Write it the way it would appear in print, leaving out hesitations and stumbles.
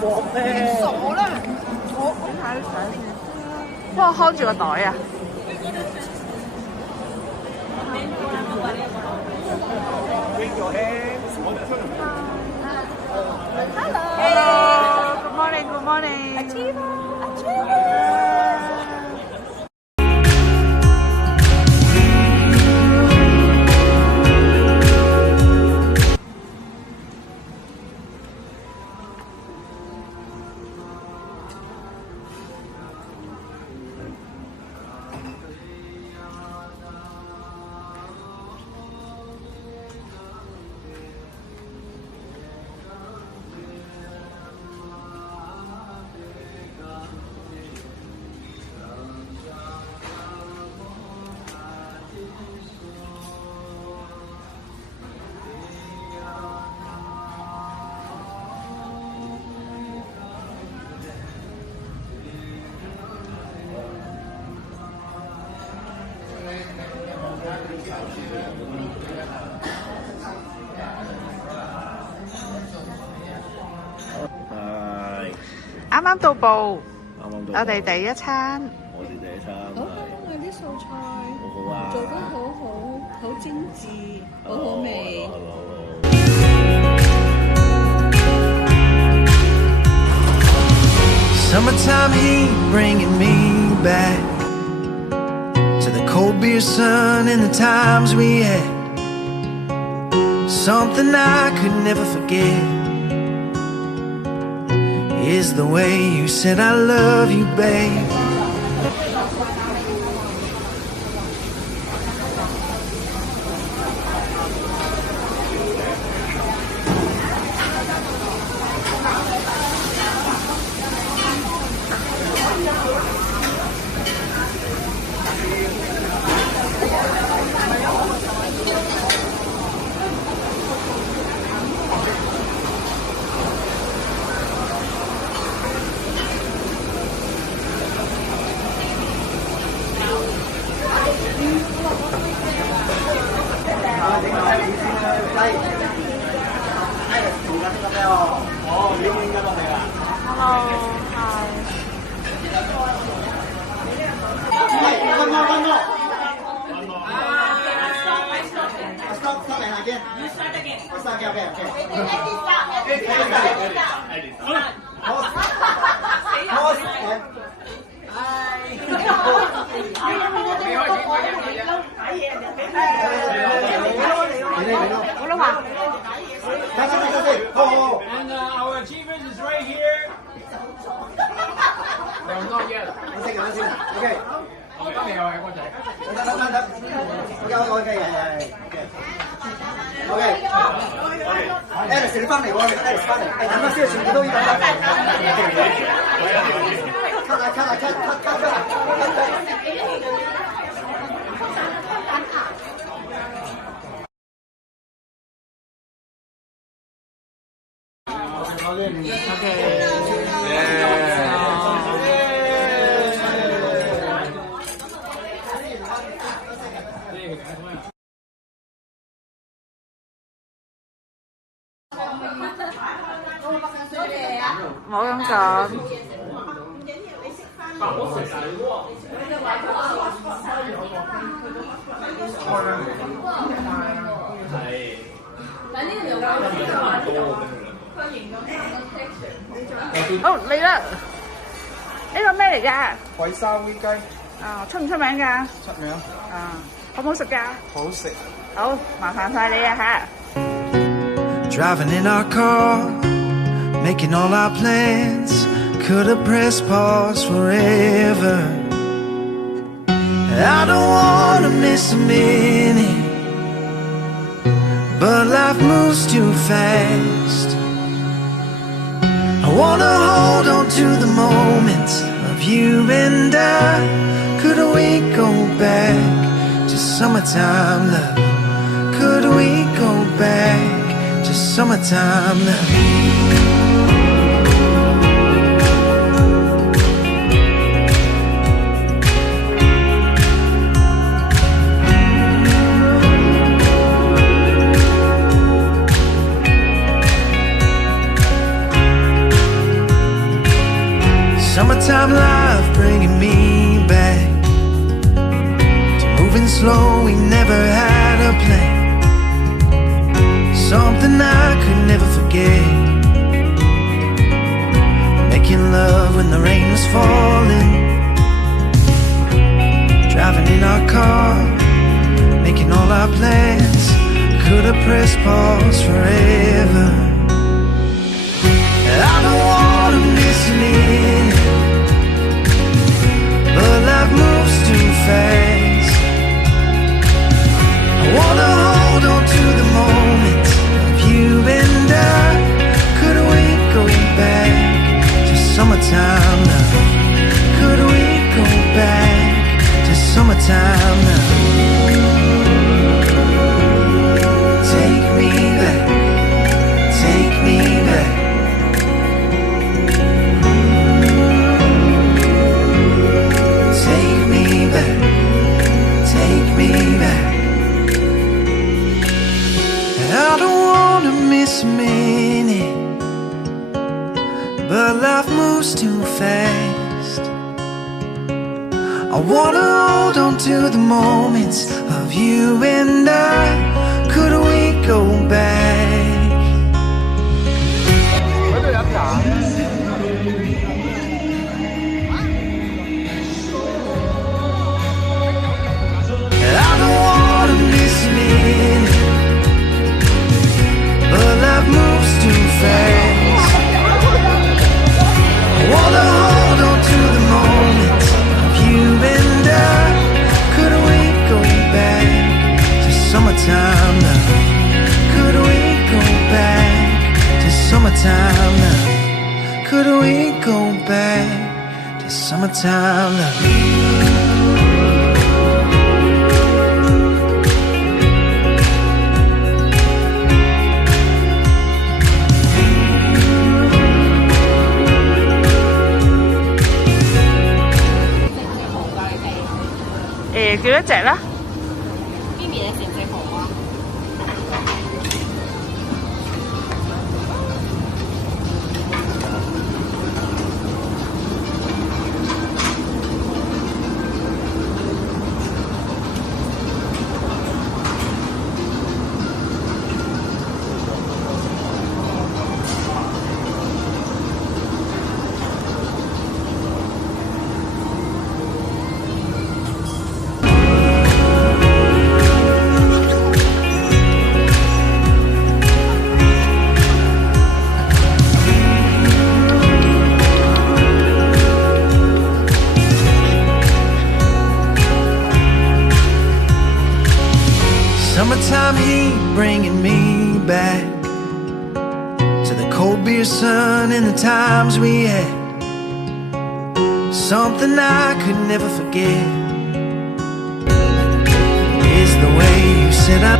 搏咩？傻啦！我睇睇先，幫我看住個袋啊！Bring your hands on the！Hello, good morning, good morning. Achiever, achiever. 啱啱到埗，我哋第一餐。我哋第一餐好香啊！啲素菜好好啊，做得好好，好精緻，好好味。Summertime heat bringing me back to the cold beer sun and the times we had. Something I could never forget is the way you said I love you, babe. And our achievers is right here. No, not yet. Okay. 我今日又係個仔。Alex 你翻嚟喎，Alex 翻嚟，係等下先，全部都要等下。唔好咁講。好嚟啦！呢個咩嚟㗎？海沙煨雞啊，出唔出名㗎？出名，啊，好唔好食㗎？好食。好，麻煩晒你啊嚇！ Driving in our car, making all our plans. Could have pressed pause forever. I don't wanna miss a minute, but life moves too fast. I wanna hold on to the moments of you and I. Could we go back to summertime love? Could we go back to summertime love? falling, driving in our car, making all our plans. Could have pressed pause forever. I don't wanna miss a minute, but life moves too fast. I wanna hold on to the moments of you and I. Could we go back to summertime now? Could we go back to summertime now? Take me back, take me back. Take me back, take me back. I don't wanna miss a minute, but life moves too fast. I wanna hold on to the moments of you and I. Could we go back? I don't wanna miss a minute, but life moves too fast. I wanna hold on to the moments of you and I. Could we go back to summertime now? Could we go back to summertime now? Could we go back to summertime now?幾多隻啦？ Mimi 你食唔食紅啊？Summertime heat bringing me back to the cold beer sun and the times we had. Something I could never forget is the way you said I